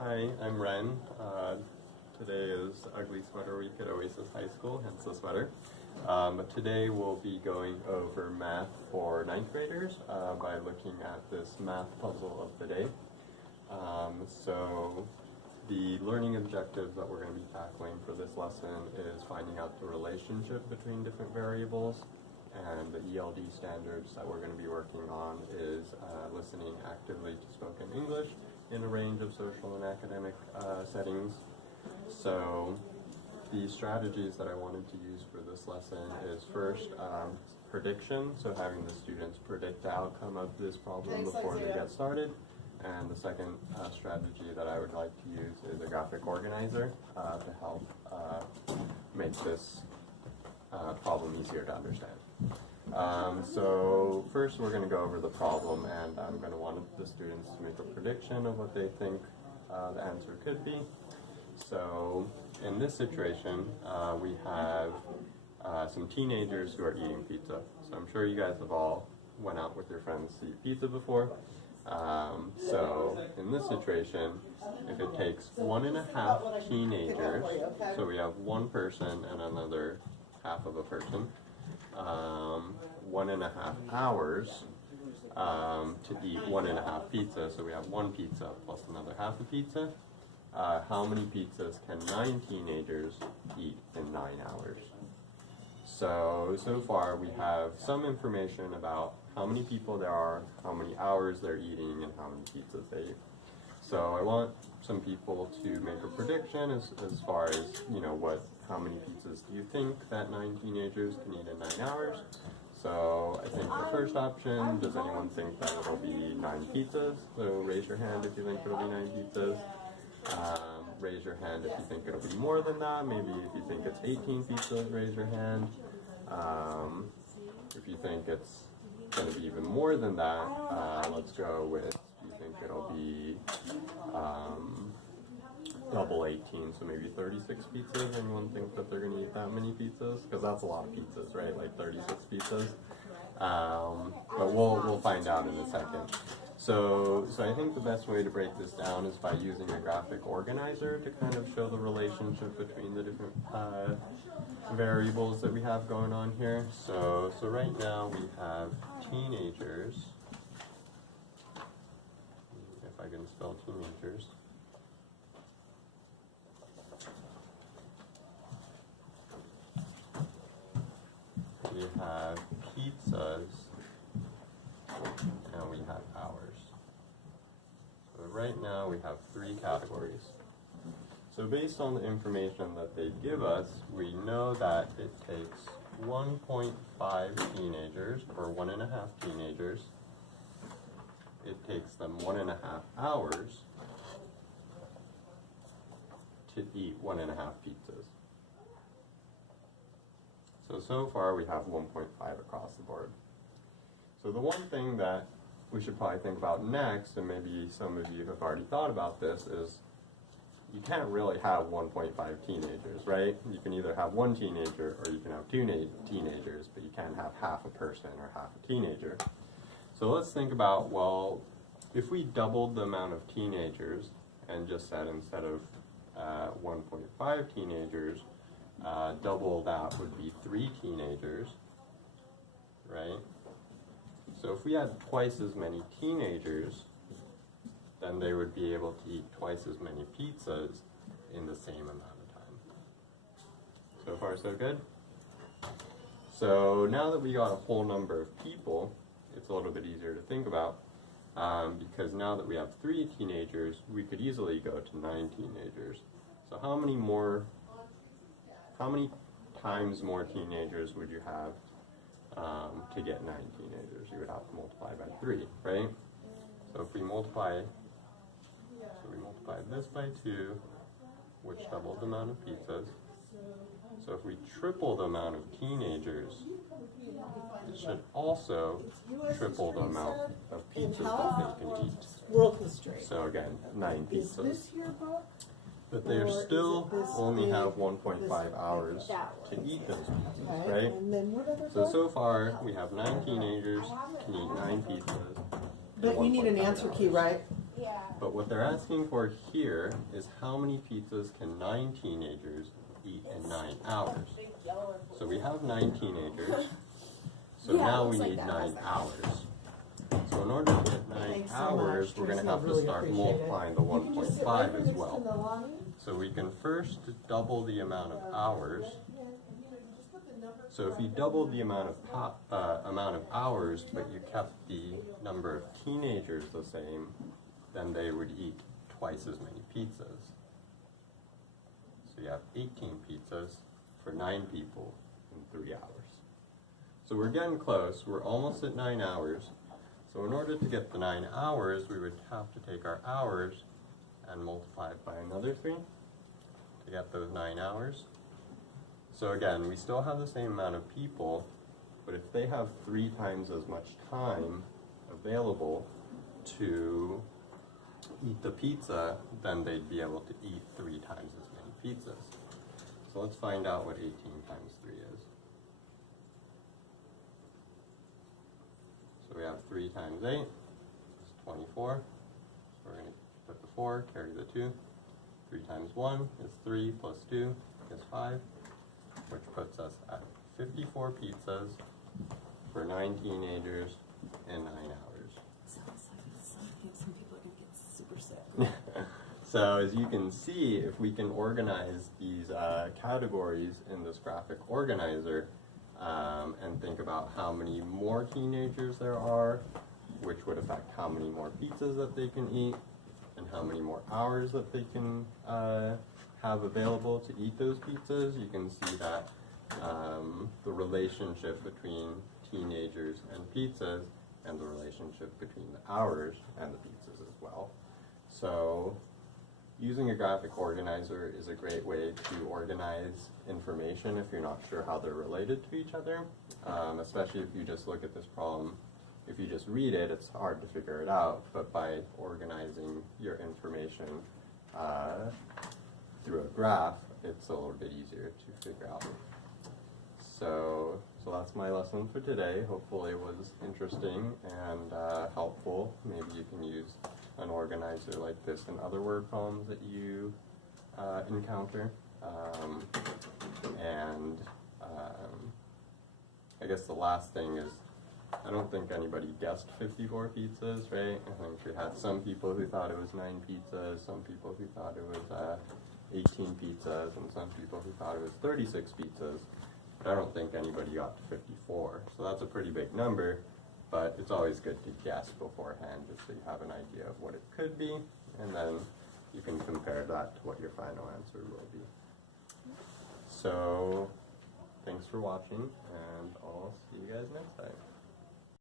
Hi, I'm Ren. Today is Ugly Sweater Week at Oasis High School, hence the sweater. But today we'll be going over math for 9th graders by looking at this math puzzle of the day. So the learning objectives that we're going to be tackling for this lesson is finding out the relationship between different variables, and the ELD standards that we're going to be working on is listening actively to spoken English in a range of social and academic settings. So the strategies that I wanted to use for this lesson is first prediction, so having the students predict the outcome of this problem before they get started. And the second strategy that I would like to use is a graphic organizer to help make this problem easier to understand. So first we're going to go over the problem, and I'm going to want the students to make a prediction of what they think the answer could be. So in this situation, we have some teenagers who are eating pizza. So I'm sure you guys have all went out with your friends to eat pizza before. So in this situation, if it takes 1.5 teenagers, so we have one person and another half of a person, 1.5 hours to eat 1.5 pizza, so we have one pizza plus another half a pizza. How many pizzas can 9 teenagers eat in 9 hours? So far we have some information about how many people there are, how many hours they're eating, and how many pizzas they eat. So I want some people to make a prediction as far as, how many pizzas do you think that 9 teenagers can eat in 9 hours? So I think the first option, does anyone think that it'll be 9 pizzas? So raise your hand if you think it'll be 9 pizzas. Raise your hand if you think it'll be more than that. Maybe if you think it's 18 pizzas, raise your hand. If you think it's going to be even more than that, let's go with, do you think it'll be double 18, so maybe 36 pizzas? Anyone think that they're going to eat that many pizzas? Because that's a lot of pizzas, right? Like 36 pizzas. But we'll find out in a second. So I think the best way to break this down is by using a graphic organizer to kind of show the relationship between the different variables that we have going on here. So right now we have teenagers, if I can spell teenagers. We have pizzas, and we have hours. So right now we have 3 categories. So based on the information that they give us, we know that it takes 1.5 teenagers, or 1.5 teenagers. It takes them 1.5 hours to eat 1.5 pizzas. So far we have 1.5 across the board. So the one thing that we should probably think about next, and maybe some of you have already thought about this, is you can't really have 1.5 teenagers, right? You can either have 1 teenager or you can have 2 teenagers, but you can't have half a person or half a teenager. So let's think about, well, if we doubled the amount of teenagers and just said instead of 1.5 teenagers, double that would be 3 teenagers, right? So if we had twice as many teenagers, then they would be able to eat twice as many pizzas in the same amount of time. So far, so good? So now that we got a whole number of people, it's a little bit easier to think about, because now that we have 3 teenagers, we could easily go to 9 teenagers. So how many times more teenagers would you have to get 9 teenagers? You would have to multiply by 3, right? So if we multiply this by 2, which doubled the amount of pizzas. So if we triple the amount of teenagers, it should also triple the amount of pizzas that they can eat. World history. So again, 9 pizzas. Is this your book? But they still only have 1.5 hours to eat those pizzas, right? And then what other So far, we have 9 teenagers can eat 9 pizzas. But you need an answer key, right? But what they're asking for here is how many pizzas can 9 teenagers eat in 9 hours? So we have 9 teenagers, so Yeah, now looks we like need that. 9 hours. So in order to get 9 Thanks so hours, much, we're going to Tracy, have to really start appreciate it. multiplying the You can just sit 1.5 right as next well. to the line. So we can first double the amount of hours. So if you doubled the amount of hours, but you kept the number of teenagers the same, then they would eat twice as many pizzas. So you have 18 pizzas for 9 people in 3 hours. So we're getting close. We're almost at 9 hours. So in order to get the 9 hours, we would have to take our hours and multiply it by another 3 to get those 9 hours. So again, we still have the same amount of people, but if they have 3 times as much time available to eat the pizza, then they'd be able to eat 3 times as many pizzas. So let's find out what 18 times 3 is. So we have 3 times 8, it's 24. So we're going to put the 4, carry the 2. 3 times 1 is 3, plus 2 is 5, which puts us at 54 pizzas for 9 teenagers in 9 hours. Sounds like some people are gonna get super sick. So as you can see, if we can organize these categories in this graphic organizer and think about how many more teenagers there are, which would affect how many more pizzas that they can eat, and how many more hours that they can have available to eat those pizzas, you can see that the relationship between teenagers and pizzas and the relationship between the hours and the pizzas as well. So using a graphic organizer is a great way to organize information if you're not sure how they're related to each other, especially if you just look at this problem. If you just read it, it's hard to figure it out, but by organizing your information through a graph, it's a little bit easier to figure out. So that's my lesson for today. Hopefully it was interesting and helpful. Maybe you can use an organizer like this in other word problems that you encounter. I guess the last thing is, I don't think anybody guessed 54 pizzas, right? I think we had some people who thought it was 9 pizzas, some people who thought it was 18 pizzas, and some people who thought it was 36 pizzas. But I don't think anybody got to 54. So that's a pretty big number, but it's always good to guess beforehand just so you have an idea of what it could be, and then you can compare that to what your final answer will be. So thanks for watching, and I'll see you guys next time.